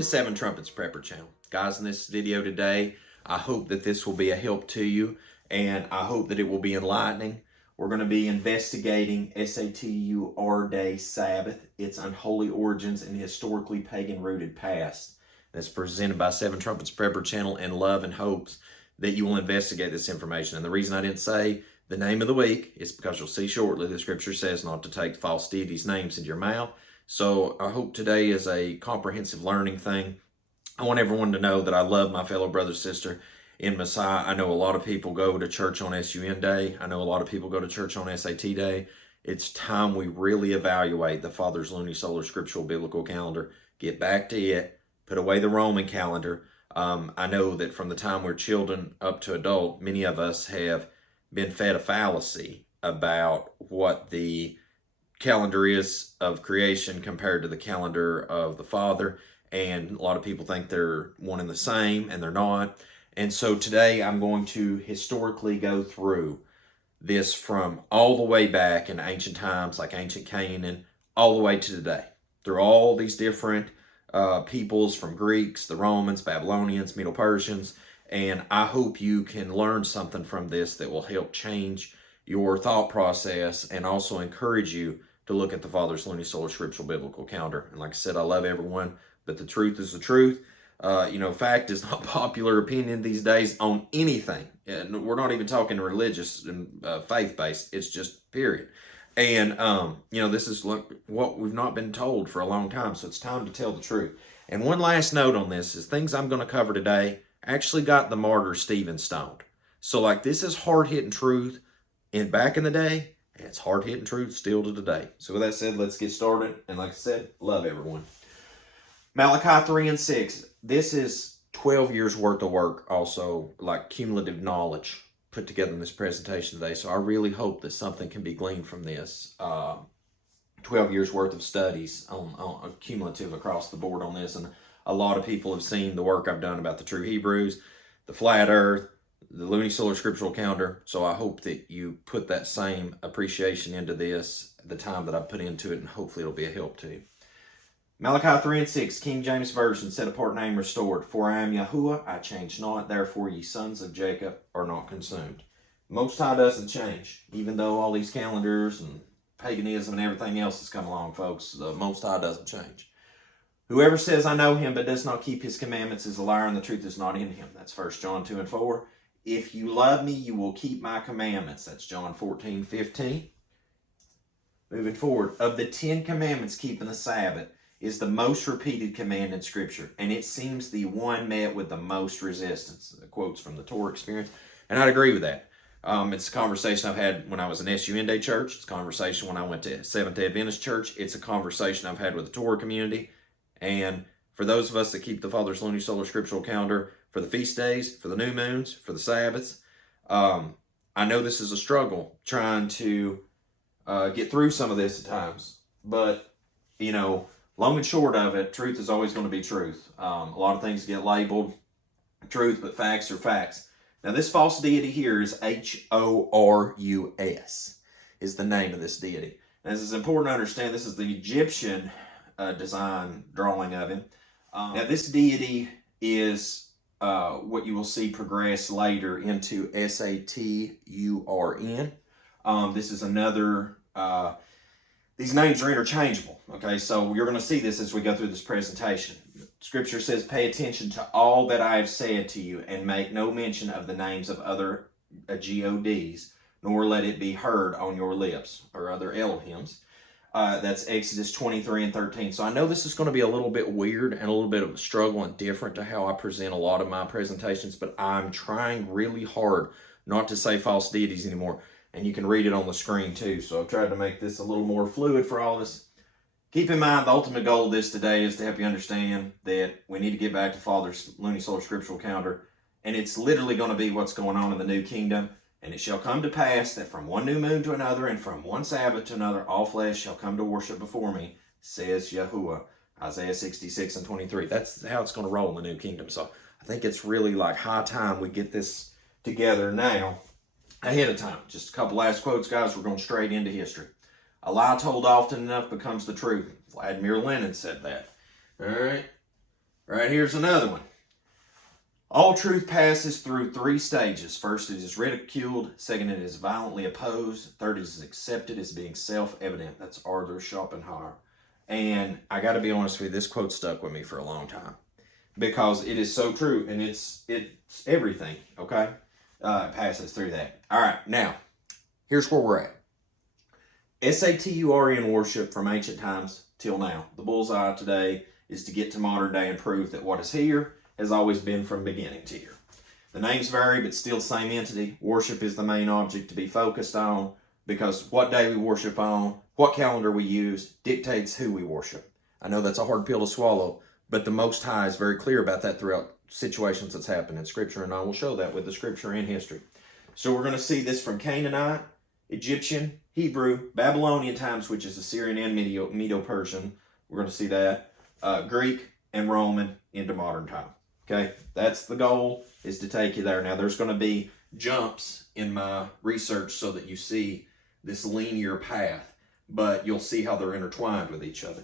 to Seven Trumpets Prepper Channel. Guys, in this video today, I hope that this will be a help to you, and I hope that it will be enlightening. We're going to be investigating SATU Our Day Sabbath, its unholy origins and historically pagan-rooted past. That's presented by Seven Trumpets Prepper Channel, and love and hopes that you will investigate this information. And the reason I didn't say the name of the week is because you'll see shortly the scripture says not to take false deities' names into your mouth. So I hope today is a comprehensive learning thing. I want everyone to know that I love my fellow brother, sister in Messiah. I know a lot of people go to church on SUN Day. I know a lot of people go to church on SAT Day. It's time we really evaluate the Father's Lunisolar Scriptural Biblical Calendar. Get back to it. Put away the Roman calendar. I know that from the time we're children up to adult, many of us have been fed a fallacy about what the calendar is of creation compared to the calendar of the Father, and a lot of people think they're one and the same, and they're not. And so today I'm going to historically go through this from all the way back in ancient times, like ancient Canaan, all the way to today, through all these different peoples, from Greeks, the Romans, Babylonians, Middle Persians, and I hope you can learn something from this that will help change your thought process and also encourage you to look at the Father's Lunisolar Scriptural Biblical Calendar. And like I said, I love everyone, but the truth is the truth. Fact is not popular opinion these days on anything. And we're not even talking religious and faith-based. It's just period. And, this is what we've not been told for a long time, so it's time to tell the truth. And one last note on this is things I'm going to cover today actually got the martyr Stephen stoned. So, this is hard-hitting truth back in the day, and it's hard-hitting truth still to today. So with that said, let's get started. And like I said, love everyone. Malachi 3 and 6. This is 12 years worth of work, also like cumulative knowledge put together in this presentation today. So I really hope that something can be gleaned from this. 12 years worth of studies on cumulative across the board on this. And a lot of people have seen the work I've done about the true Hebrews, the flat earth, the Lunisolar Scriptural Calendar. So I hope that you put that same appreciation into this, the time that I put into it, and hopefully it'll be a help to you. Malachi 3 and 6, King James Version, set apart name restored. For I am Yahuwah, I change not, therefore ye sons of Jacob are not consumed. Most High doesn't change, even though all these calendars and paganism and everything else has come along, folks. The Most High doesn't change. Whoever says I know him but does not keep his commandments is a liar, and the truth is not in him. That's 1 John 2 and 4. If you love me, you will keep my commandments. That's John 14:15. Moving forward, of the 10 commandments, keeping the Sabbath is the most repeated command in Scripture, and it seems the one met with the most resistance. The quotes from the Torah Experience, and I'd agree with that. It's a conversation I've had when I was in SUN Day Church. It's a conversation when I went to Seventh-day Adventist Church. It's a conversation I've had with the Torah community. And for those of us that keep the Father's Lunisolar Scriptural Calendar for the feast days, for the new moons, for the Sabbaths, I know this is a struggle trying to get through some of this at times. But, long and short of it, truth is always going to be truth. A lot of things get labeled truth, but facts are facts. Now, this false deity here is Horus, is the name of this deity. And this is important to understand. This is the Egyptian design drawing of him. Now, this deity is what you will see progress later into Saturn. This is another... These names are interchangeable, okay? So you're going to see this as we go through this presentation. Scripture says, pay attention to all that I have said to you, and make no mention of the names of other gods, nor let it be heard on your lips, or other Elohims. That's Exodus 23 and 13. So I know this is going to be a little bit weird and a little bit of a struggle and different to how I present a lot of my presentations, but I'm trying really hard not to say false deities anymore. And you can read it on the screen too. So I've tried to make this a little more fluid for all of us. Keep in mind, the ultimate goal of this today is to help you understand that we need to get back to Father's Lunisolar Scriptural Calendar. And it's literally going to be what's going on in the new kingdom. And it shall come to pass that from one new moon to another, and from one Sabbath to another, all flesh shall come to worship before me, says Yahuwah. Isaiah 66 and 23. That's how it's going to roll in the new kingdom. So I think it's really high time we get this together now, ahead of time. Just a couple last quotes, guys. We're going straight into history. A lie told often enough becomes the truth. Vladimir Lenin said that. All right. All right, here's another one. All truth passes through three stages. First, it is ridiculed. Second, it is violently opposed. Third, it is accepted as being self-evident. That's Arthur Schopenhauer. And I got to be honest with you, this quote stuck with me for a long time because it is so true, and it's everything, okay? It passes through that. All right, now, here's where we're at. SATUREN worship from ancient times till now. The bullseye today is to get to modern day and prove that what is here has always been from beginning to here. The names vary, but still the same entity. Worship is the main object to be focused on because what day we worship on, what calendar we use, dictates who we worship. I know that's a hard pill to swallow, but the Most High is very clear about that throughout situations that's happened in Scripture, and I will show that with the Scripture and history. So we're going to see this from Canaanite, Egyptian, Hebrew, Babylonian times, which is Assyrian and Medo-Persian. We're going to see that. Greek and Roman into modern time. Okay, that's the goal, is to take you there. Now, there's going to be jumps in my research so that you see this linear path, but you'll see how they're intertwined with each other.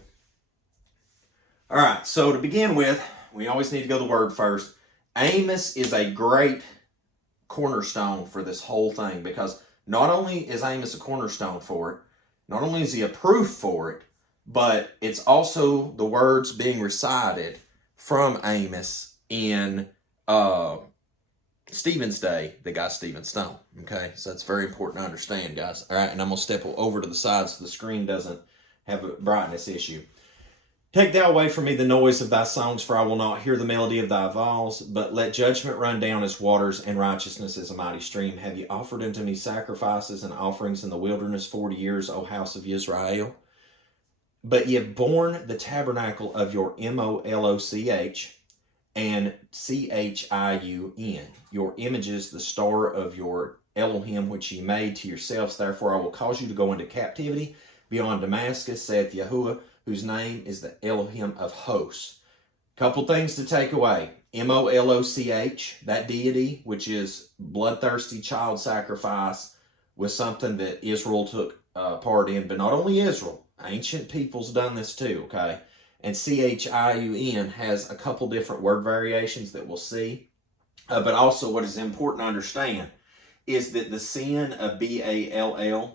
All right, so to begin with, we always need to go to the word first. Amos is a great cornerstone for this whole thing because not only is Amos a cornerstone for it, not only is he a proof for it, but it's also the words being recited from Amos in Stephen's day that got Stephen Stone. Okay, so that's very important to understand, guys. All right, and I'm going to step over to the side so the screen doesn't have a brightness issue. Take thou away from me the noise of thy songs, for I will not hear the melody of thy vowels, but let judgment run down as waters and righteousness as a mighty stream. Have ye offered unto me sacrifices and offerings in the wilderness 40 years, O house of Israel? But ye have borne the tabernacle of your Moloch and Chiun, your images, the star of your Elohim, which ye made to yourselves. Therefore I will cause you to go into captivity beyond Damascus, saith Yahuwah, whose name is the Elohim of hosts. Couple things to take away. Moloch, that deity, which is bloodthirsty child sacrifice, was something that Israel took part in, but not only Israel. Ancient peoples done this too, okay? And Chiun has a couple different word variations that we'll see. But also what is important to understand is that the sin of Baalpeor,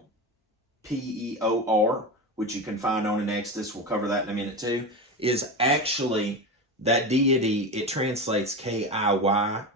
which you can find on in Exodus, we'll cover that in a minute too, is actually that deity, it translates Kiyun.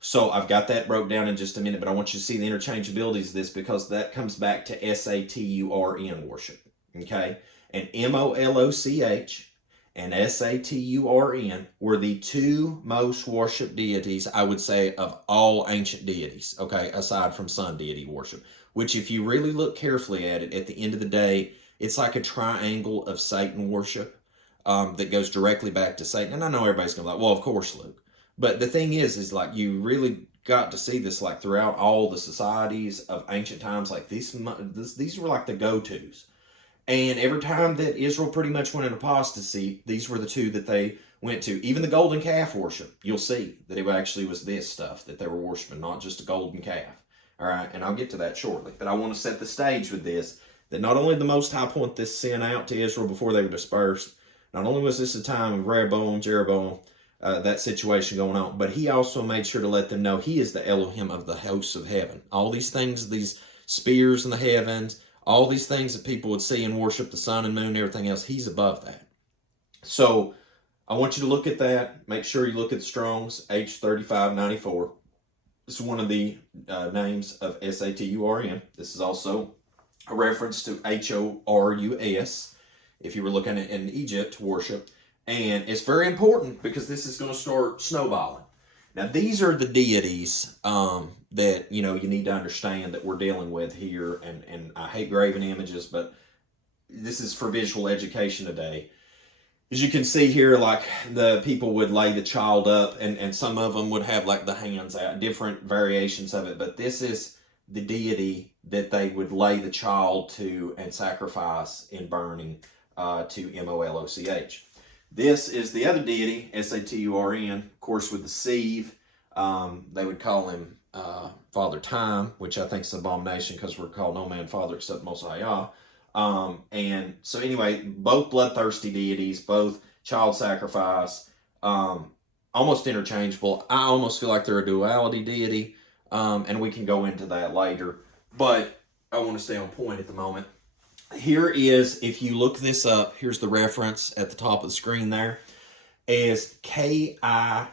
So I've got that broke down in just a minute, but I want you to see the interchangeabilities of this because that comes back to SATURN worship, okay? And Moloch and SATURN were the two most worshipped deities, I would say, of all ancient deities, okay, aside from sun deity worship, which if you really look carefully at it, at the end of the day, it's like a triangle of Satan worship that goes directly back to Satan. And I know everybody's going to be like, well, of course, Luke. But the thing is like you really got to see this like throughout all the societies of ancient times. Like these were like the go-tos. And every time that Israel pretty much went in apostasy, these were the two that they went to. Even the golden calf worship, you'll see that it actually was this stuff that they were worshiping, not just a golden calf. All right, and I'll get to that shortly. But I want to set the stage with this, that not only the Most High point this sin out to Israel before they were dispersed, not only was this a time of Rehoboam, Jeroboam, that situation going on, but he also made sure to let them know he is the Elohim of the hosts of heaven. All these things, these spears in the heavens, all these things that people would see and worship, the sun and moon and everything else, he's above that. So I want you to look at that. Make sure you look at Strong's H3594. This is one of the names of SATURN. This is also a reference to HORUS if you were looking at in Egypt worship. And it's very important because this is going to start snowballing. Now, these are the deities that, you need to understand that we're dealing with here. And I hate graven images, but this is for visual education today. As you can see here, like the people would lay the child up and some of them would have like the hands out, different variations of it. But this is the deity that they would lay the child to and sacrifice in burning to Moloch. This is the other deity, SATURN, of course, with the sieve. They would call him Father Time, which I think is an abomination because we're called no man father except Most High Yah. And so anyway, both bloodthirsty deities, both child sacrifice, almost interchangeable. I almost feel like they're a duality deity, and we can go into that later. But I want to stay on point at the moment. Here is, if you look this up, here's the reference at the top of the screen there, is Kiyyun.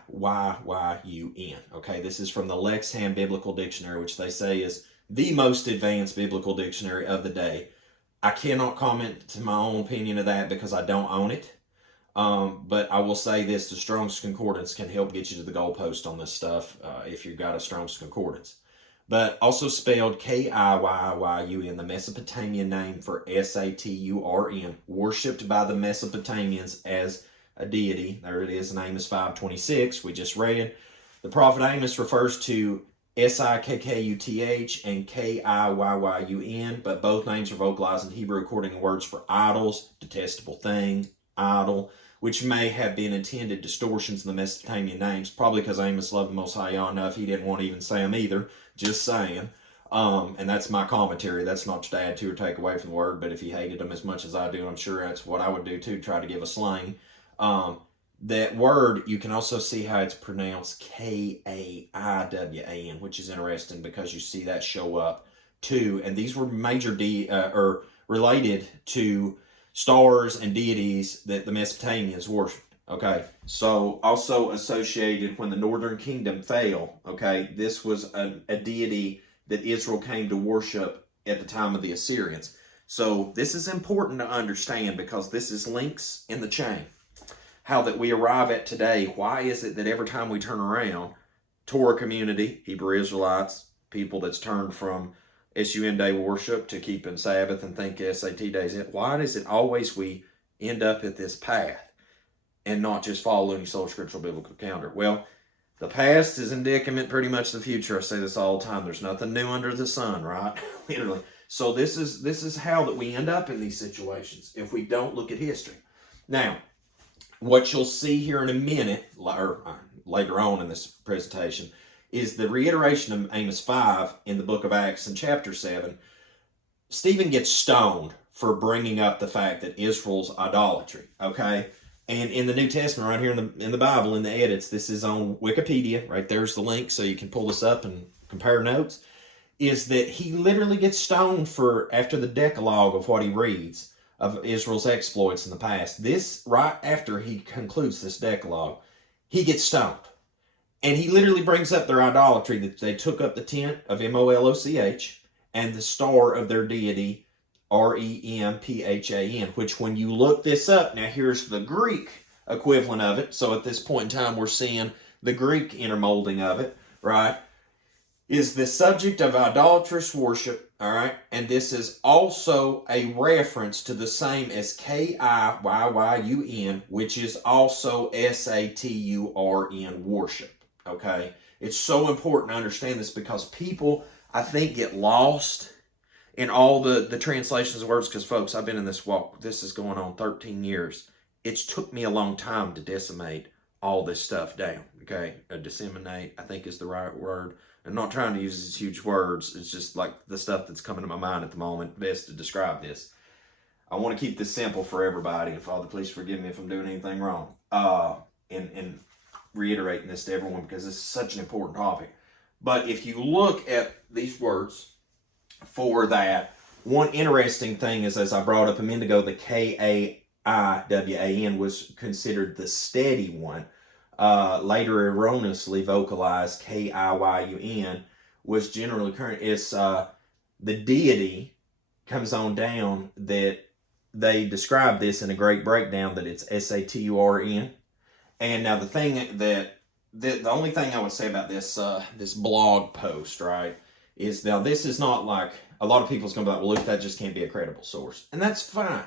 Okay, this is from the Lexham Biblical Dictionary, which they say is the most advanced biblical dictionary of the day. I cannot comment to my own opinion of that because I don't own it. But I will say this, the Strong's Concordance can help get you to the goalpost on this stuff if you've got a Strong's Concordance. But also spelled Kiyyun, the Mesopotamian name for Saturn, worshipped by the Mesopotamians as a deity. There it is, the name is 526, we just read. The prophet Amos refers to Sikkuth and Kiyyun, but both names are vocalized in Hebrew according to words for idols, detestable thing, idol, which may have been intended distortions in the Mesopotamian names, probably because Amos loved the Most High Yah enough, he didn't want to even say them either, just saying. And that's my commentary. That's not to add to or take away from the word, but if he hated them as much as I do, I'm sure that's what I would do too, try to give a slang. That word, you can also see how it's pronounced Kaiwan, which is interesting because you see that show up too. And these were major related to stars and deities that the Mesopotamians worshipped. Okay, so also associated when the Northern Kingdom fell. Okay, this was a deity that Israel came to worship at the time of the Assyrians. So this is important to understand because this is links in the chain. How that we arrive at today. Why is it that every time we turn around, Torah community, Hebrew Israelites, people that's turned from SUN day worship to keeping Sabbath and think SAT days, why is it always we end up at this path and not just follow any sola scriptural biblical calendar? Well, the past is indicament pretty much the future. I say this all the time. There's nothing new under the sun, right? Literally. So this is how that we end up in these situations if we don't look at history. Now, what you'll see here in a minute, or later on in this presentation, is the reiteration of Amos 5 in the book of Acts in chapter 7. Stephen gets stoned for bringing up the fact that Israel's idolatry, okay? And in the New Testament, right here in the Bible, in the edits, this is on Wikipedia, right there's the link so you can pull this up and compare notes, is that he literally gets stoned for, after the Decalogue of what he reads, of Israel's exploits in the past. This, right after he concludes this Decalogue, he gets stoned. And he literally brings up their idolatry, that they took up the tent of Moloch and the star of their deity, Remphan, which when you look this up, now here's the Greek equivalent of it. So at this point in time, we're seeing the Greek intermolding of it, right? Is the subject of idolatrous worship. All right, and this is also a reference to the same as Kiyyun, which is also Saturn worship. Okay, it's so important to understand this because people, I think, get lost in all the translations of words. Because folks, I've been in this walk. This is going on 13 years. It's took me a long time to decimate all this stuff down. Okay, disseminate, I think is the right word. I'm not trying to use these huge words. It's just like the stuff that's coming to my mind at the moment best to describe this. I want to keep this simple for everybody. And Father, please forgive me if I'm doing anything wrong. And reiterating this to everyone because this is such an important topic. But if you look at these words for that, one interesting thing is, as I brought up a minute ago, the Kiyyun was considered the steady one. Later erroneously vocalized Kiyyun, was generally current. It's the deity comes on down that they describe this in a great breakdown that it's Saturn. And now the only thing I would say about this this blog post, right, is now this is not like a lot of people's gonna be like, well, Luke, that just can't be a credible source, and that's fine.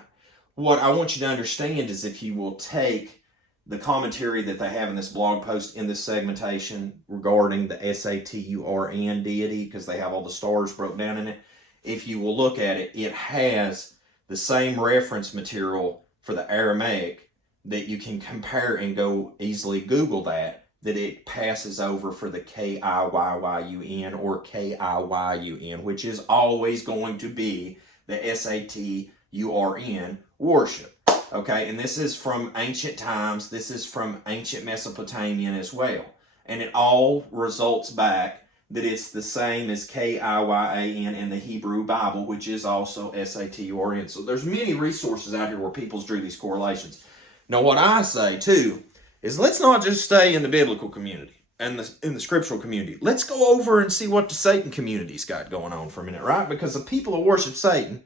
What I want you to understand is if you will take the commentary that they have in this blog post in this segmentation regarding the Saturn deity, because they have all the stars broke down in it, if you will look at it, it has the same reference material for the Aramaic that you can compare and go easily Google that it passes over for the Kiyyun or Kiyyun, which is always going to be the Saturn worship. Okay, and this is from ancient times. This is from ancient Mesopotamian as well. And it all results back that it's the same as K-I-Y-A-N in the Hebrew Bible, which is also SATURN. So there's many resources out here where people's drew these correlations. Now, what I say, too, is let's not just stay in the biblical community and in the scriptural community. Let's go over and see what the Satan community's got going on for a minute, right? Because the people who worship Satan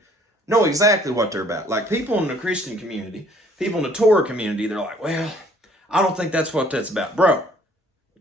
know exactly what they're about. Like people in the Christian community, people in the Torah community, they're like, well, I don't think that's what that's about. Bro,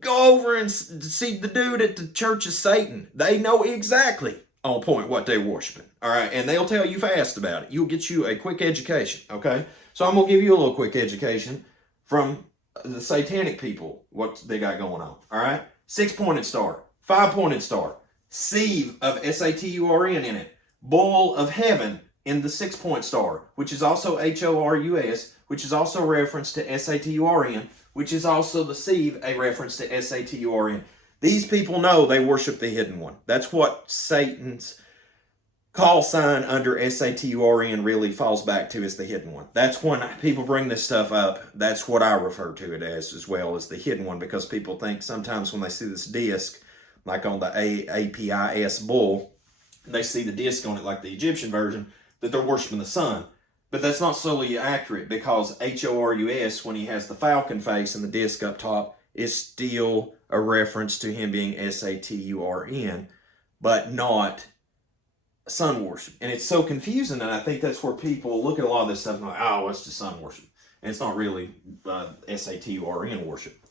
go over and see the dude at the Church of Satan. They know exactly on point what they're worshiping. All right, and they'll tell you fast about it. You'll get you a quick education, okay? So I'm going to give you a little quick education from the satanic people, what they got going on, all right? 6-pointed star, 5-pointed star, sieve of SATURN in it, bull of heaven in the 6-point star, which is also HORUS, which is also a reference to SATURN, which is also the sieve, a reference to SATURN. These people know they worship the hidden one. That's what Satan's call sign under SATURN really falls back to, is the hidden one. That's when people bring this stuff up. That's what I refer to it as well, as the hidden one, because people think sometimes when they see this disc, like on the APIS bull, they see the disc on it like the Egyptian version, that they're worshiping the sun. But that's not solely accurate, because HORUS, when he has the falcon face and the disc up top, is still a reference to him being SATURN, but not sun worship. And it's so confusing, and I think that's where people look at a lot of this stuff and go, oh, it's just sun worship. And it's not really SATURN worship.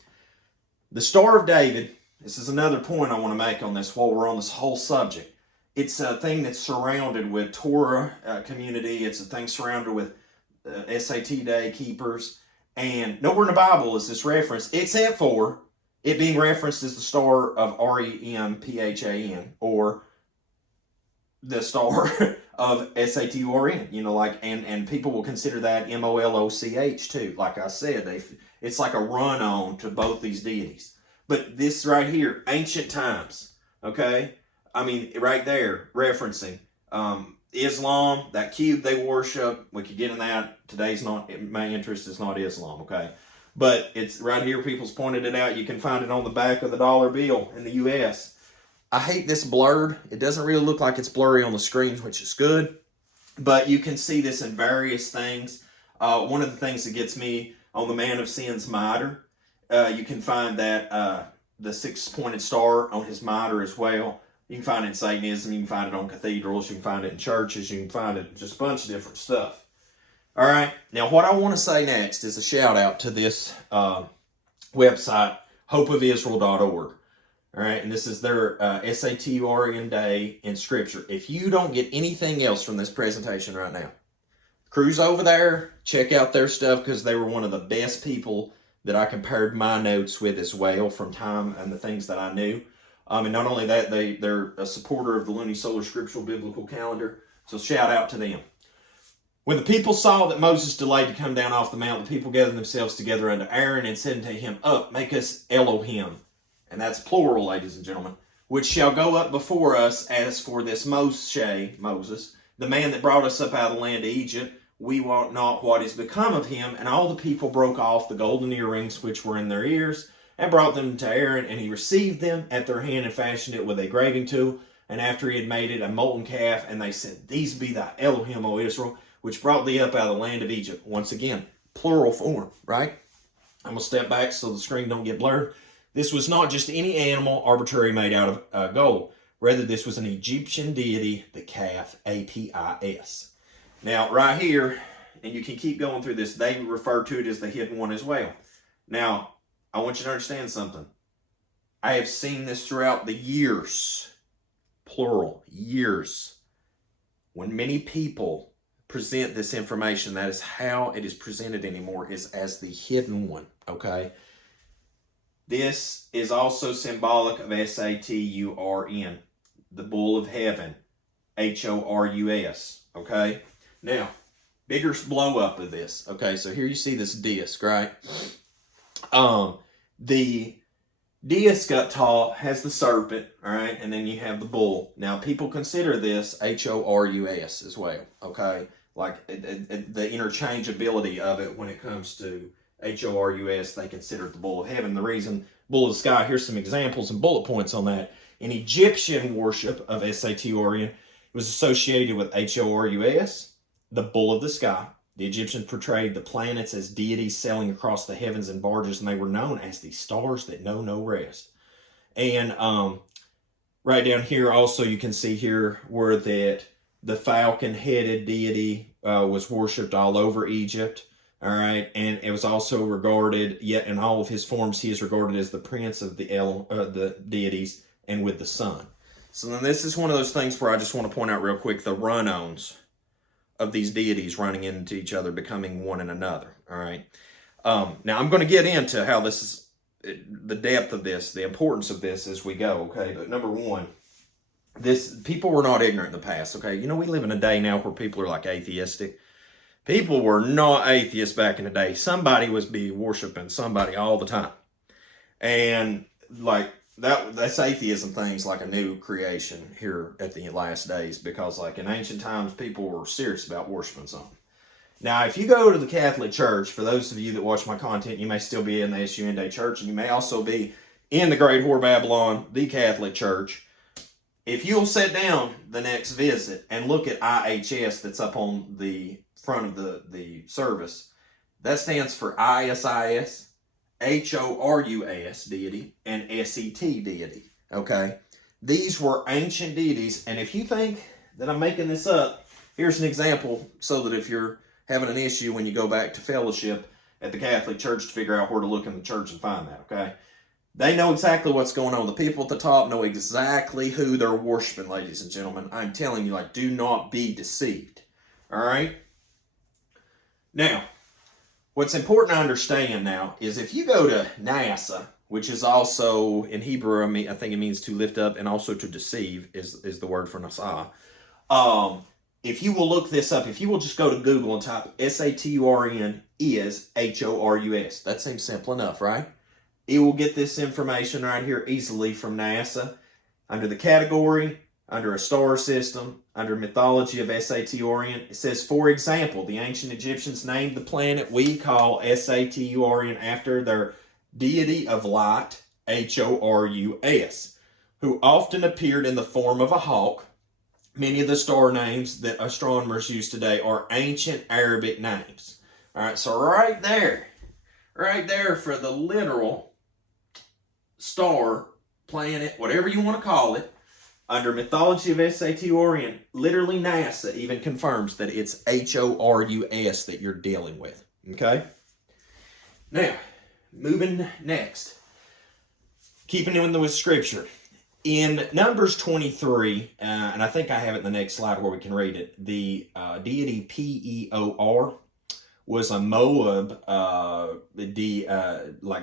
The Star of David, this is another point I want to make on this while we're on this whole subject. It's a thing that's surrounded with Torah community. It's a thing surrounded with SAT day keepers. And nowhere in the Bible is this referenced, except for it being referenced as the star of REMPHAN, or the star of SATURN. You know, like, and people will consider that MOLOCH too. Like I said, it's like a run-on to both these deities. But this right here, ancient times, okay? I mean, right there, referencing Islam, that cube they worship. We could get in that. Today's not, my interest is not Islam, okay? But it's right here, people's pointed it out. You can find it on the back of the dollar bill in the U.S. I hate this blurred. It doesn't really look like it's blurry on the screen, which is good. But you can see this in various things. One of the things that gets me on the Man of Sin's mitre, you can find that the 6-pointed star on his mitre as well. You can find it in Satanism. You can find it on cathedrals. You can find it in churches. You can find it in just a bunch of different stuff. All right. Now, what I want to say next is a shout out to this website, hopeofisrael.org. All right. And this is their SATURN Day in Scripture. If you don't get anything else from this presentation right now, cruise over there, check out their stuff, because they were one of the best people that I compared my notes with as well from time and the things that I knew. And not only that, they're a supporter of the Lunisolar Scriptural Biblical Calendar. So shout out to them. When the people saw that Moses delayed to come down off the mount, the people gathered themselves together unto Aaron and said unto him, Up, make us Elohim. And that's plural, ladies and gentlemen. Which shall go up before us, as for this Moshe, Moses, the man that brought us up out of the land of Egypt. We wot not what is become of him. And all the people broke off the golden earrings which were in their ears, and brought them to Aaron, and he received them at their hand and fashioned it with a graving tool. And after he had made it a molten calf, and they said, These be thy Elohim, O Israel, which brought thee up out of the land of Egypt. Once again, plural form, right? I'm going to step back so the screen don't get blurred. This was not just any animal arbitrary made out of gold. Rather, this was an Egyptian deity, the calf, APIS. Now, right here, and you can keep going through this, they refer to it as the hidden one as well. Now, I want you to understand something. I have seen this throughout the years, plural, years, when many people present this information. That is how it is presented anymore, is as the hidden one, okay? This is also symbolic of SATURN, the bull of heaven, HORUS, okay? Now, bigger blow up of this, okay? So here you see this disc, right? The disc up top has the serpent, all right? And then you have the bull. Now, people consider this HORUS as well, okay? like the interchangeability of it when it comes to Horus. They consider it the bull of heaven. The reason bull of the sky, here's some examples and bullet points on that. In Egyptian worship of Sat-Orion, it was associated with Horus, the bull of the sky. The Egyptians portrayed the planets as deities sailing across the heavens in barges, and they were known as the stars that know no rest. And right down here also you can see here where that the falcon-headed deity was worshipped all over Egypt. All right, and it was also regarded, yet in all of his forms, he is regarded as the prince of the deities and with the sun. So then this is one of those things where I just want to point out real quick the run-ons of these deities running into each other, becoming one and another. All right. Now I'm going to get into how this is, the depth of this, the importance of this as we go. Okay, but number one, people were not ignorant in the past. Okay, you know, we live in a day now where people are like atheistic. People were not atheists back in the day. Somebody was worshiping somebody all the time. And like that's atheism thing's like a new creation here at the last days, because like in ancient times, people were serious about worshiping something. Now, if you go to the Catholic Church, for those of you that watch my content, you may still be in the SUND Church, and you may also be in the Great Whore Babylon, the Catholic Church. If you'll sit down the next visit and look at IHS that's up on the front of the service, that stands for ISIS, HORUS deity, and SET deity. Okay? These were ancient deities, and if you think that I'm making this up, here's an example so that if you're having an issue when you go back to fellowship at the Catholic Church to figure out where to look in the church and find that, okay? They know exactly what's going on. The people at the top know exactly who they're worshiping, ladies and gentlemen. I'm telling you, like, do not be deceived. All right? Now, what's important to understand now is if you go to NASA, which is also in Hebrew, I think it means to lift up and also to deceive is the word for Nasa. If you will look this up, if you will just go to Google and type Saturin is HORUS. That seems simple enough, right? It will get this information right here easily from NASA. Under the category, under a star system, under mythology of Saturin, it says, for example, the ancient Egyptians named the planet we call Saturin after their deity of light, Horus, who often appeared in the form of a hawk. Many of the star names that astronomers use today are ancient Arabic names. All right, so right there for the literal star, planet, whatever you want to call it, under mythology of Saturin, literally NASA even confirms that it's HORUS that you're dealing with. Okay? Now, moving next. Keeping in with Scripture. In Numbers 23, and I think I have it in the next slide where we can read it, the deity Peor was a Moab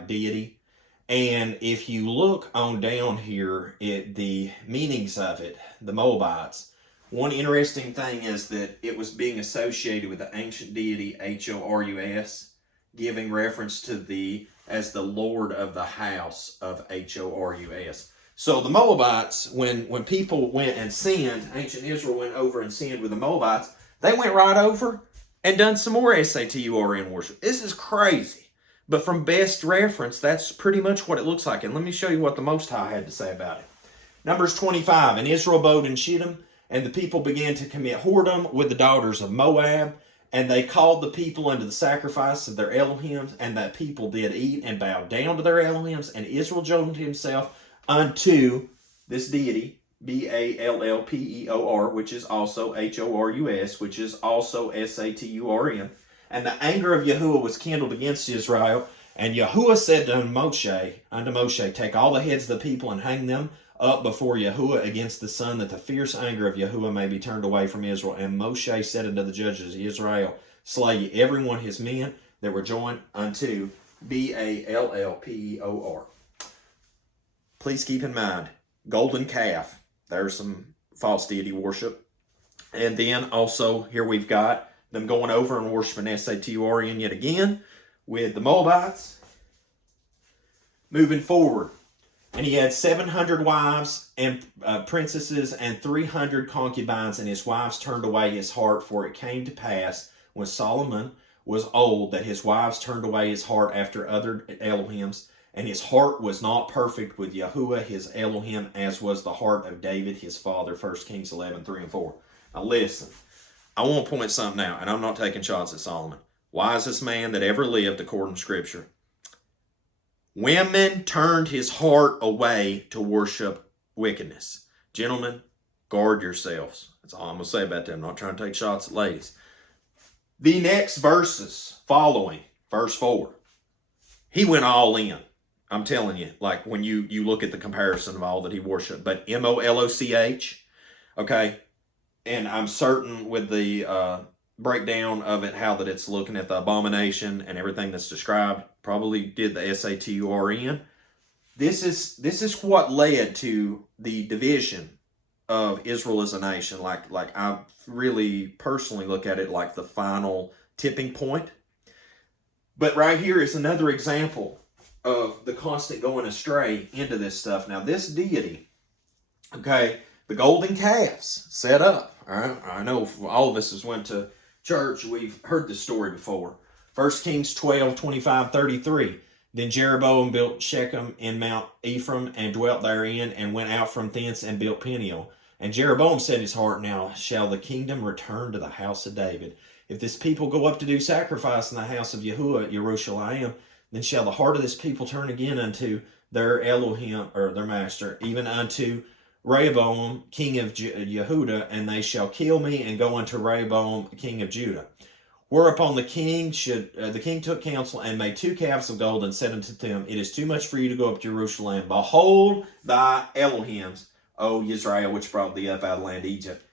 deity. And if you look on down here at the meanings of it, the Moabites, one interesting thing is that it was being associated with the ancient deity Horus, giving reference to as the Lord of the house of Horus. So the Moabites, when people went and sinned, ancient Israel went over and sinned with the Moabites, they went right over and done some more Saturin worship. This is crazy. But from best reference, that's pretty much what it looks like. And let me show you what the Most High had to say about it. Numbers 25, and Israel abode in Shittim, and the people began to commit whoredom with the daughters of Moab, and they called the people unto the sacrifice of their Elohims, and that people did eat and bow down to their Elohims, and Israel joined himself unto this deity, Baalpeor, which is also Horus, which is also Saturin. And the anger of Yahuwah was kindled against Israel. And Yahuwah said unto Moshe, take all the heads of the people and hang them up before Yahuwah against the sun, that the fierce anger of Yahuwah may be turned away from Israel. And Moshe said unto the judges of Israel, slay ye every one his men that were joined unto Baalpeor. Please keep in mind, golden calf, there's some false deity worship. And then also here we've got them going over and worshiping Saturin yet again with the Moabites. Moving forward, And he had 700 wives and princesses and 300 concubines, and his wives turned away his heart, for it came to pass when Solomon was old that his wives turned away his heart after other Elohims, and his heart was not perfect with Yahuwah his Elohim, as was the heart of David his father. 1 Kings 11:3-4. Now listen, I want to point something out, and I'm not taking shots at Solomon. Wisest man that ever lived according to Scripture. Women turned his heart away to worship wickedness. Gentlemen, guard yourselves. That's all I'm going to say about that. I'm not trying to take shots at ladies. The next verses following, verse 4, he went all in. I'm telling you, like when you look at the comparison of all that he worshiped. But M-O-L-O-C-H, okay? And I'm certain with the breakdown of it, how that it's looking at the abomination and everything that's described, probably did the S-A-T-U-R-N. This is what led to the division of Israel as a nation. Like I really personally look at it like the final tipping point. But right here is another example of the constant going astray into this stuff. Now this deity, okay, the golden calves set up. All right, I know all of us has went to church. We've heard this story before. 1 Kings 12:25-33. Then Jeroboam built Shechem in Mount Ephraim and dwelt therein, and went out from thence and built Peniel. And Jeroboam said in his heart, now shall the kingdom return to the house of David. If this people go up to do sacrifice in the house of Yahuwah at Jerusalem, then shall the heart of this people turn again unto their Elohim, or their master, even unto Rehoboam, king of Yehuda, and they shall kill me and go unto Rehoboam, king of Judah. Whereupon the king took counsel and made 2 calves of gold and said unto them, it is too much for you to go up to Jerusalem. Behold thy Elohims, O Israel, which brought thee up out of the land of Egypt.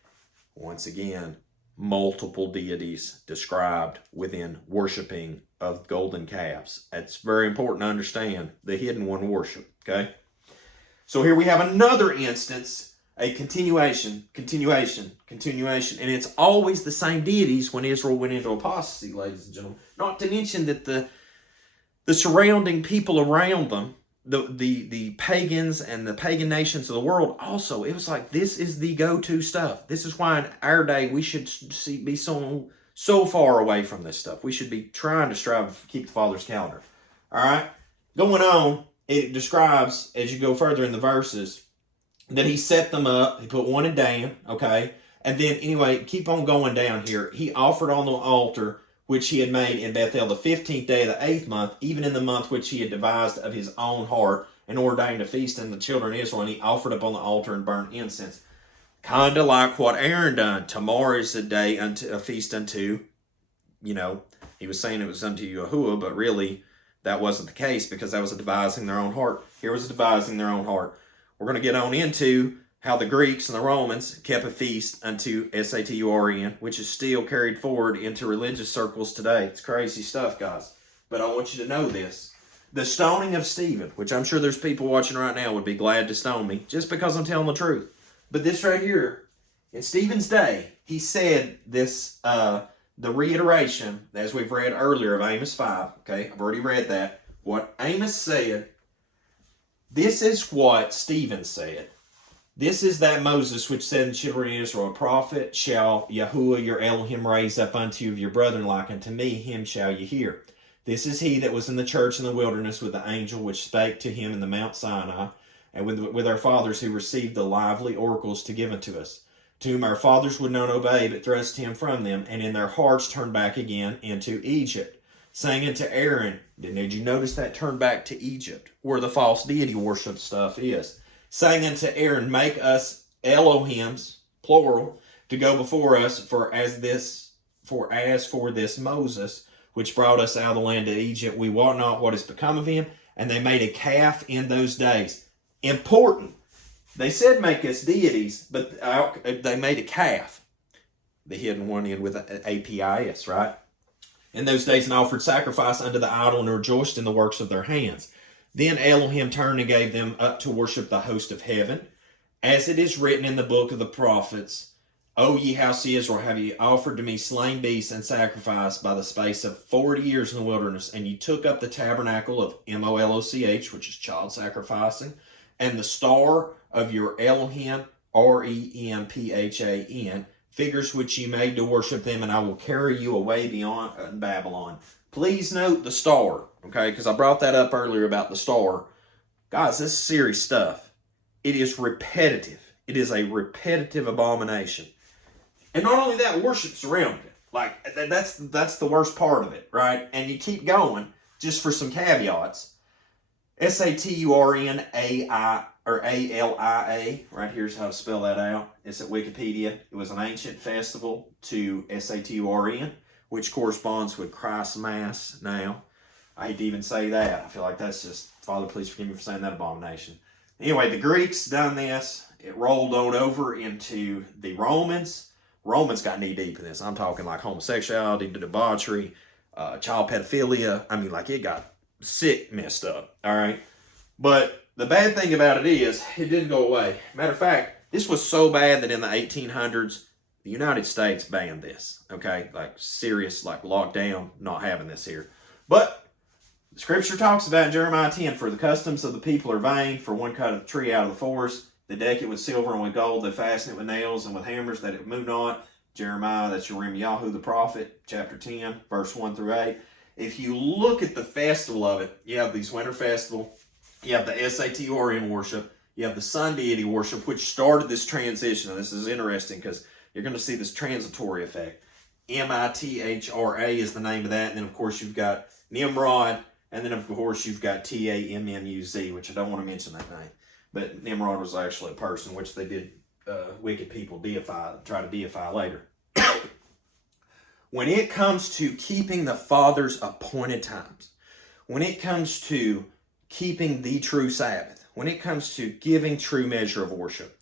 Once again, multiple deities described within worshiping of golden calves. It's very important to understand the hidden one worship, okay? So here we have another instance, a continuation, and it's always the same deities when Israel went into apostasy, ladies and gentlemen. Not to mention that the surrounding people around them, the pagans and the pagan nations of the world also, it was like, this is the go-to stuff. This is why in our day we should be so far away from this stuff. We should be trying to strive to keep the Father's calendar. All right? Going on, it describes, as you go further in the verses, that he set them up. He put one in Dan, okay? And then, anyway, keep on going down here. He offered on the altar which he had made in Bethel the 15th day of the 8th month, even in the month which he had devised of his own heart, and ordained a feast in the children of Israel, and he offered upon the altar and burnt incense. Kind of like what Aaron done. Tomorrow is the day unto a feast unto, he was saying it was unto Yahuwah, but really that wasn't the case, because that was a devising their own heart. Here was a devising their own heart. We're going to get on into how the Greeks and the Romans kept a feast unto Saturn, which is still carried forward into religious circles today. It's crazy stuff, guys. But I want you to know this. The stoning of Stephen, which I'm sure there's people watching right now would be glad to stone me, just because I'm telling the truth. But this right here, in Stephen's day, he said this, the reiteration, as we've read earlier of Amos 5, okay? I've already read that. What Amos said, this is what Stephen said. This is that Moses which said in the children of Israel, a prophet shall Yahuwah your Elohim raise up unto you of your brethren like unto me, him shall ye hear. This is he that was in the church in the wilderness with the angel which spake to him in the Mount Sinai, and with our fathers who received the lively oracles to give unto us, to whom our fathers would not obey, but thrust him from them, and in their hearts turned back again into Egypt, saying unto Aaron, did you notice that turn back to Egypt, where the false deity worship stuff is? Saying unto Aaron, make us Elohims, plural, to go before us, for as for this Moses, which brought us out of the land of Egypt, we wot not what has become of him. And they made a calf in those days. Important. They said make us deities, but they made a calf. The hidden one in with APIS, right? In those days and offered sacrifice unto the idol and rejoiced in the works of their hands. Then Elohim turned and gave them up to worship the host of heaven. As it is written in the book of the prophets, O ye house of Israel, have ye offered to me slain beasts and sacrifice by the space of 40 years in the wilderness, and ye took up the tabernacle of Moloch, which is child sacrificing, and the star of your Elohim, Remphan, figures which you made to worship them, and I will carry you away beyond Babylon. Please note the star, okay, because I brought that up earlier about the star. Guys, this is serious stuff. It is repetitive. It is a repetitive abomination. And not only that, worship's around it. Like, that's the worst part of it, right? And you keep going, just for some caveats. Saturn-ai, or A-L-I-A, right here's how to spell that out. It's at Wikipedia. It was an ancient festival to Saturn, which corresponds with Christ's Mass now. I hate to even say that. I feel like that's just, Father, please forgive me for saying that abomination. Anyway, the Greeks done this. It rolled on over into the Romans. Romans got knee deep in this. I'm talking like homosexuality, debauchery, child pedophilia. I mean, like, it got sick messed up, all right? But the bad thing about it is, it didn't go away. Matter of fact, this was so bad that in the 1800s, the United States banned this, okay? Like, serious, like, lockdown, not having this here. But the scripture talks about in Jeremiah 10, for the customs of the people are vain, for one cut of the tree out of the forest. They deck it with silver and with gold. They fasten it with nails and with hammers that it move not. Jeremiah, that's Yirmiyahu the prophet, chapter 10, verse 1 through 8. If you look at the festival of it, you have these winter festival, you have the Saturn worship, you have the sun deity worship, which started this transition. And this is interesting because you're going to see this transitory effect. Mithra is the name of that. And then, of course, you've got Nimrod. And then, of course, you've got Tammuz, which I don't want to mention that name. But Nimrod was actually a person, which they did wicked people try to deify later. When it comes to keeping the Father's appointed times, when it comes to keeping the true Sabbath, when it comes to giving true measure of worship,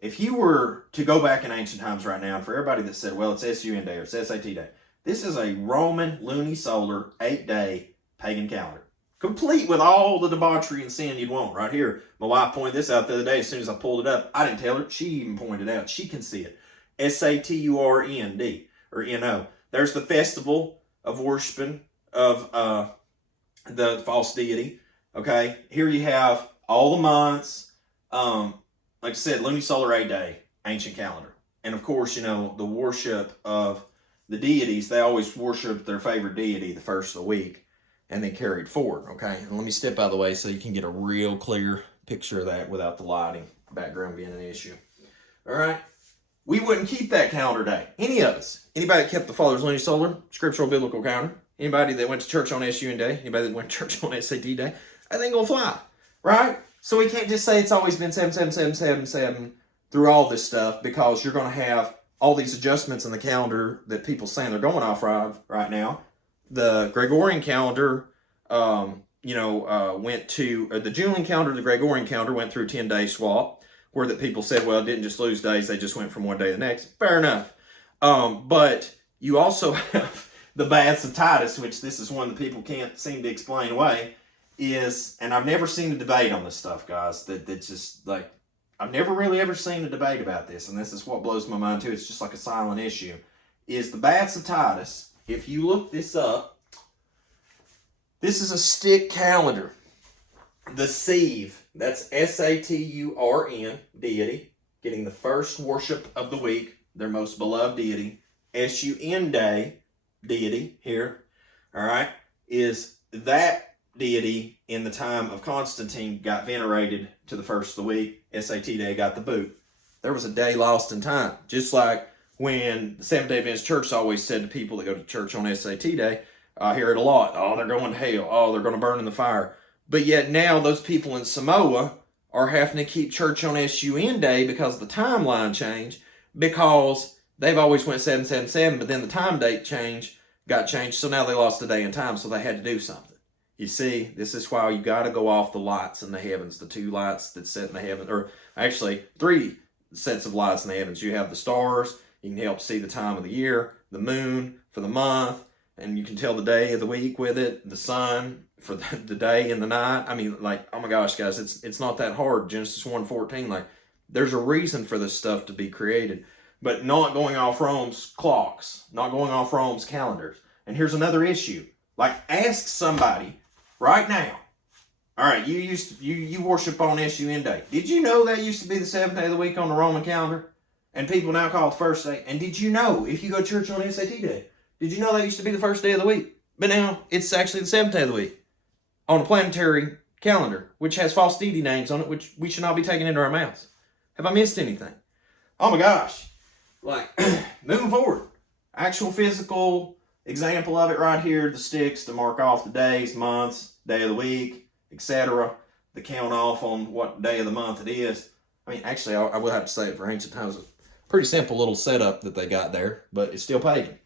if you were to go back in ancient times right now, and for everybody that said, well, it's SUN Day or it's SAT Day, this is a Roman lunisolar 8-day pagan calendar. Complete with all the debauchery and sin you'd want right here. My wife pointed this out the other day as soon as I pulled it up. I didn't tell her. She even pointed it out. She can see it. Saturn, or N-O. There's the festival of worshiping of the false deity. Okay. Here you have all the months. Like I said, lunisolar 8-day, ancient calendar. And of course, you know, the worship of the deities, they always worship their favorite deity the first of the week. And then carried forward, okay? And let me step out of the way so you can get a real clear picture of that without the lighting background being an issue. All right? We wouldn't keep that calendar day. Any of us. Anybody that kept the Father's lunisolar, scriptural biblical calendar. Anybody that went to church on SUN Day. Anybody that went to church on SAT Day. That ain't gonna fly, right? So we can't just say it's always been 77777 through all this stuff, because you're gonna have all these adjustments in the calendar that people saying they're going off right now. The Gregorian calendar, went to the Julian calendar. The Gregorian calendar went through 10-day swap, where that people said, well, it didn't just lose days; they just went from one day to the next. Fair enough. But you also have the Baths of Titus, which this is one that people can't seem to explain away. And I've never seen a debate on this stuff, guys. That's just like, I've never really ever seen a debate about this, and this is what blows my mind too. It's just like a silent issue. Is the Baths of Titus? If you look this up, this is a stick calendar. The Sieve, that's Saturn, deity, getting the first worship of the week, their most beloved deity. SUN Day, deity, here, all right, is that deity in the time of Constantine got venerated to the first of the week. SAT Day got the boot. There was a day lost in time, just like when the Seventh-day Adventist Church always said to people that go to church on SAT Day, I hear it a lot, oh, they're going to hell, oh, they're going to burn in the fire. But yet now those people in Samoa are having to keep church on SUN Day because the timeline changed, because they've always went 777, but then the time date got changed, so now they lost a day in time, so they had to do something. You see, this is why you got to go off the lights in the heavens, the 2 lights that set in the heavens, or actually 3 sets of lights in the heavens. You have the stars. You can help see the time of the year, the moon for the month, and you can tell the day of the week with it, the sun for the day and the night. I mean, like, oh my gosh, guys, it's not that hard. Genesis 1:14, like, there's a reason for this stuff to be created, but not going off Rome's clocks, not going off Rome's calendars. And here's another issue. Like, ask somebody right now, All right, you worship on SUN Day. Did you know that used to be the 7th day of the week on the Roman calendar? And people now call it the first day. And did you know, if you go to church on SAT Day, did you know that used to be the first day of the week? But now it's actually the 7th day of the week on a planetary calendar, which has false deity names on it, which we should not be taking into our mouths. Have I missed anything? Oh my gosh. Like, moving forward, actual physical example of it right here, the sticks to mark off the days, months, day of the week, etc. The count off on what day of the month it is. I mean, actually, I will have to say it for ancient times. Pretty simple little setup that they got there, but it's still pagan.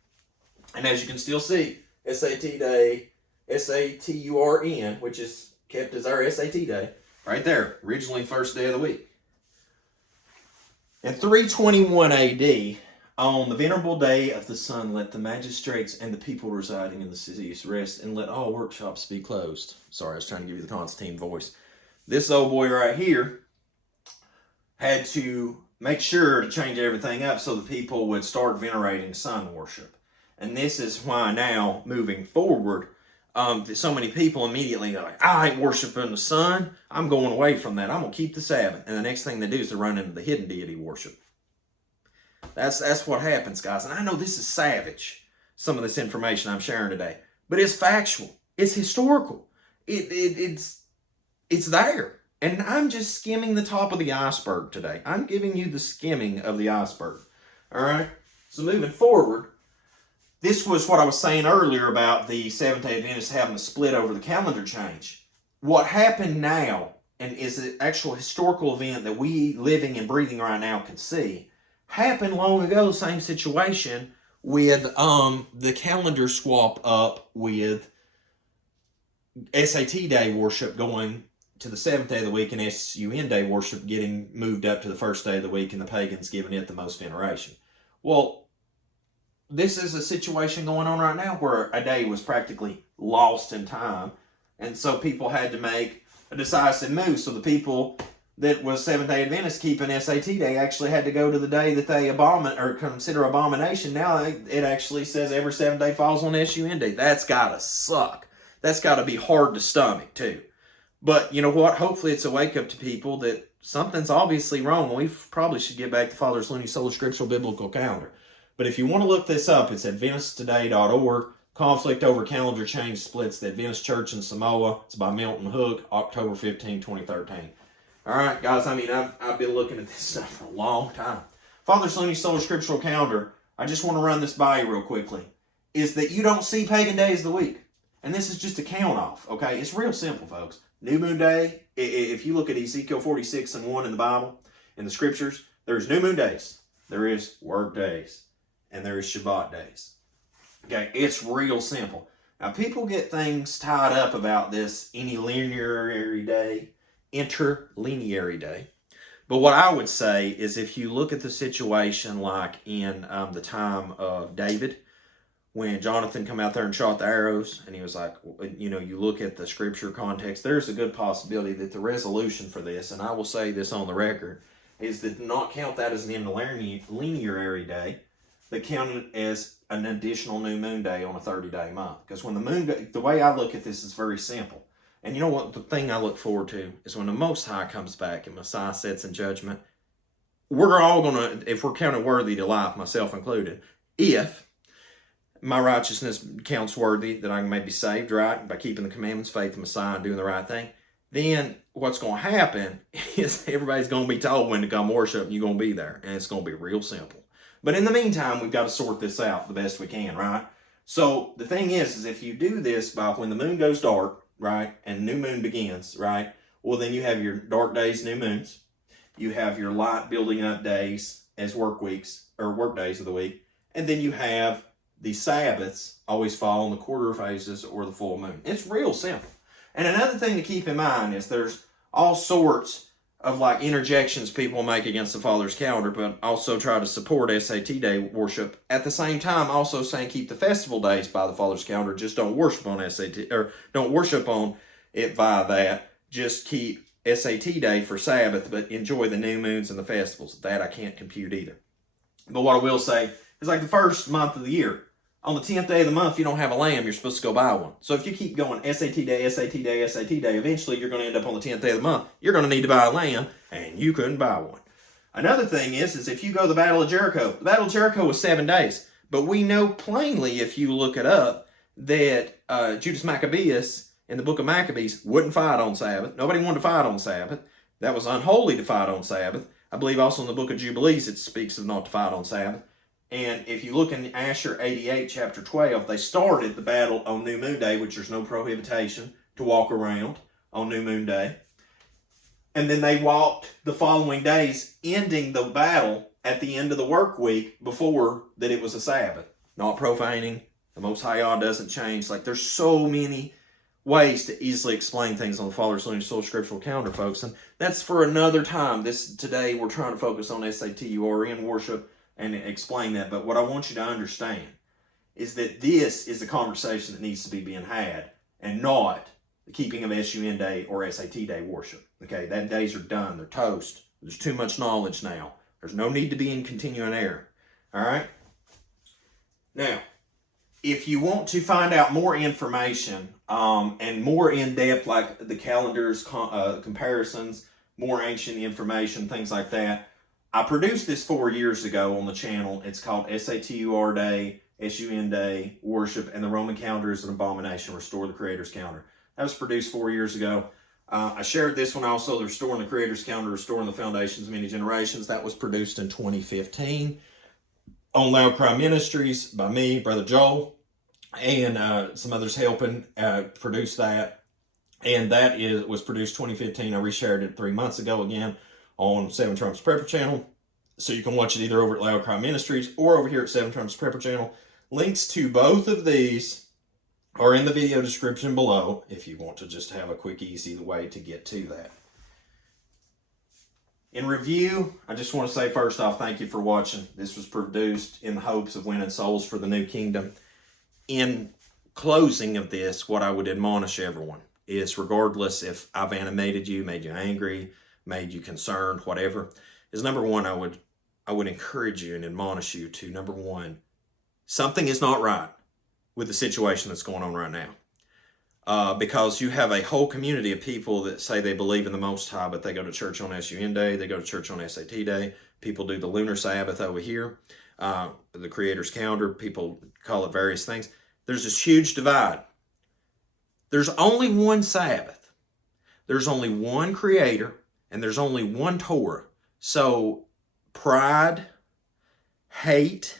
And as you can still see, SAT Day, SATURN, which is kept as our SAT Day, right there, originally first day of the week. In 321 AD, on the venerable day of the sun, let the magistrates and the people residing in the cities rest, and let all workshops be closed. Sorry, I was trying to give you the Constantine voice. This old boy right here had to make sure to change everything up so the people would start venerating sun worship. And this is why now, moving forward, so many people immediately are like, I ain't worshiping the sun. I'm going away from that. I'm going to keep the Sabbath. And the next thing they do is they run into the hidden deity worship. That's what happens, guys. And I know this is savage, some of this information I'm sharing today. But it's factual. It's historical. It's there. And I'm just skimming the top of the iceberg today. I'm giving you the skimming of the iceberg. All right? So moving forward, this was what I was saying earlier about the Seventh-day Adventists having a split over the calendar change. What happened now, and is an actual historical event that we living and breathing right now can see, happened long ago, same situation with the calendar swap up with SAT Day worship going to the 7th day of the week and SUN Day worship getting moved up to the first day of the week and the pagans giving it the most veneration. Well, this is a situation going on right now where a day was practically lost in time, and so people had to make a decisive move. So the people that was Seventh-day Adventists keeping SAT Day actually had to go to the day that they consider abomination. Now it actually says every 7th day falls on SUN Day. That's gotta suck. That's gotta be hard to stomach too. But you know what? Hopefully it's a wake up to people that something's obviously wrong. We probably should get back to Father's Looney Solar Scriptural Biblical Calendar. But if you want to look this up, it's AdventistToday.org. Conflict over calendar change splits the Adventist Church in Samoa. It's by Milton Hook, October 15, 2013. All right, guys, I mean, I've been looking at this stuff for a long time. Father's Looney Solar Scriptural Calendar, I just want to run this by you real quickly, is that you don't see pagan days of the week. And this is just a count off, okay? It's real simple, folks. New Moon Day, if you look at Ezekiel 46:1 in the Bible, in the Scriptures, there's new moon days. There is work days. And there is Shabbat days. Okay, it's real simple. Now, people get things tied up about this interlinear day. But what I would say is if you look at the situation like in the time of David, when Jonathan come out there and shot the arrows, and he was like, you know, you look at the scripture context, there's a good possibility that the resolution for this, and I will say this on the record, is that not count that as an interlinear day, but count it as an additional new moon day on a 30-day month. Because when the way I look at this is very simple. And you know what? The thing I look forward to is when the Most High comes back and Messiah sets in judgment, we're all going to, if we're counted worthy to life, myself included, if my righteousness counts worthy that I may be saved, right, by keeping the commandments, faith in Messiah, and doing the right thing, then what's going to happen is everybody's going to be told when to come worship, and you're going to be there. And it's going to be real simple. But in the meantime, we've got to sort this out the best we can, right? So the thing is if you do this by when the moon goes dark, right, and new moon begins, right, well, then you have your dark days, new moons. You have your light building up days as work weeks, or work days of the week. And then you have the Sabbaths always fall on the quarter phases or the full moon. It's real simple. And another thing to keep in mind is there's all sorts of like interjections people make against the Father's calendar, but also try to support SAT Day worship. At the same time, also saying keep the festival days by the Father's calendar. Just don't worship on SAT, or don't worship on it via that. Just keep SAT Day for Sabbath, but enjoy the new moons and the festivals. That I can't compute either. But what I will say is like the first month of the year, On the 10th day of the month, if you don't have a lamb, you're supposed to go buy one. So if you keep going SAT day, SAT day, SAT day, eventually you're going to end up on the 10th day of the month. You're going to need to buy a lamb, and you couldn't buy one. Another thing is if you go to the Battle of Jericho, the Battle of Jericho was 7 days. But we know plainly, if you look it up, that Judas Maccabeus in the book of Maccabees wouldn't fight on Sabbath. Nobody wanted to fight on Sabbath. That was unholy to fight on Sabbath. I believe also in the book of Jubilees it speaks of not to fight on Sabbath. And if you look in Asher 88, chapter 12, they started the battle on New Moon Day, which there's no prohibition to walk around on New Moon Day. And then they walked the following days, ending the battle at the end of the work week before that it was a Sabbath. Not profaning. The Most High God doesn't change. Like, there's so many ways to easily explain things on the Father's Lunar Soul Scriptural Calendar, folks. And that's for another time. Today we're trying to focus on SATURN worship and explain that. But what I want you to understand is that this is a conversation that needs to be being had and not the keeping of SUN Day or SAT Day worship. Okay, that days are done. They're toast. There's too much knowledge now. There's no need to be in continuing error. All right? Now, if you want to find out more information and more in-depth, like the calendars, comparisons, more ancient information, things like that, I produced this 4 years ago on the channel. It's called SATUR Day, SUN Day, Worship, and the Roman Calendar is an Abomination. Restore the Creator's Calendar. That was produced 4 years ago. I shared this one also, the Restoring the Creator's Calendar, Restoring the Foundations of Many Generations. That was produced in 2015 on Loud Cry Ministries by me, Brother Joel, and some others helping produce that. And that was produced 2015. I reshared it 3 months ago again on Seven Trump's Prepper channel. So you can watch it either over at Loud Cry Ministries or over here at Seven Trump's Prepper channel. Links to both of these are in the video description below if you want to just have a quick, easy way to get to that. In review, I just want to say first off, thank you for watching. This was produced in the hopes of winning souls for the new kingdom. In closing of this, what I would admonish everyone is, regardless if I've animated you, made you angry, made you concerned, whatever, is number one, I would encourage you and admonish you to, number one, something is not right with the situation that's going on right now. Because you have a whole community of people that say they believe in the Most High, but they go to church on SUN Day, they go to church on SAT Day, people do the Lunar Sabbath over here, the Creator's Calendar, people call it various things. There's this huge divide. There's only one Sabbath. There's only one Creator, and there's only one Torah. So pride, hate,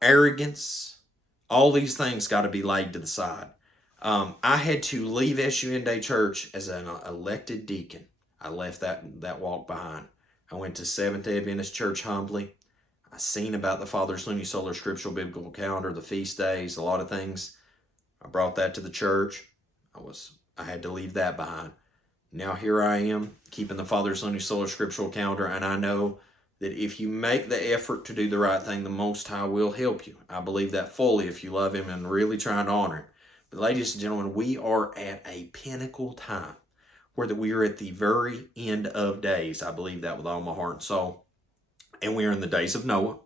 arrogance, all these things got to be laid to the side. I had to leave SUN Day Church as an elected deacon. I left that walk behind. I went to Seventh-day Adventist Church humbly. I seen about the Father's Lunisolar Scriptural Biblical Calendar, the feast days, a lot of things. I brought that to the church. I had to leave that behind. Now here I am, keeping the Father's Lunisolar Scriptural Calendar, and I know that if you make the effort to do the right thing, the Most High will help you. I believe that fully if you love Him and really try to honor Him. But ladies and gentlemen, we are at a pinnacle time where we are at the very end of days. I believe that with all my heart and soul. And we are in the days of Noah.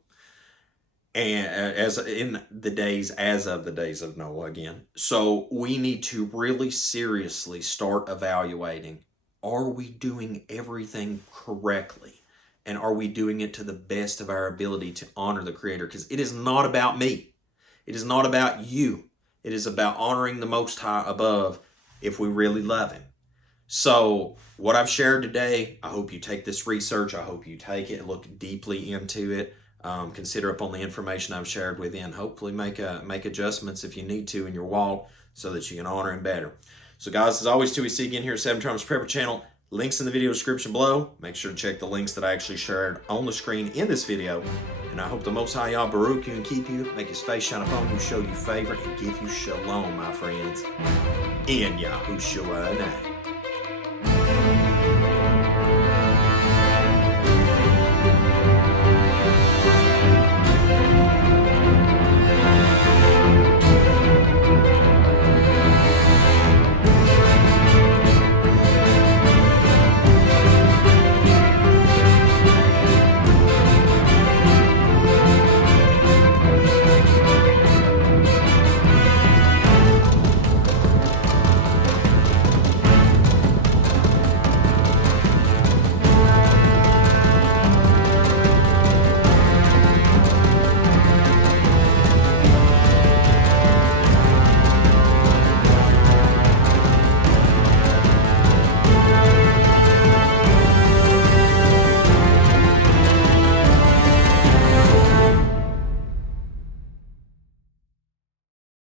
And as in the days as of the days of Noah again. So we need to really seriously start evaluating, are we doing everything correctly? And are we doing it to the best of our ability to honor the Creator? Because it is not about me. It is not about you. It is about honoring the Most High above if we really love Him. So what I've shared today, I hope you take this research. I hope you take it and look deeply into it. Consider upon the information I've shared within. Hopefully make adjustments if you need to in your walk so that you can honor Him better. So guys, as always, till we see you again here at Seven Trump's Prepper channel. Links in the video description below. Make sure to check the links that I actually shared on the screen in this video. And I hope the Most High Yah Baruch you and keep you, make His face shine upon you, show you favor, and give you shalom, my friends. In Yahushua's name.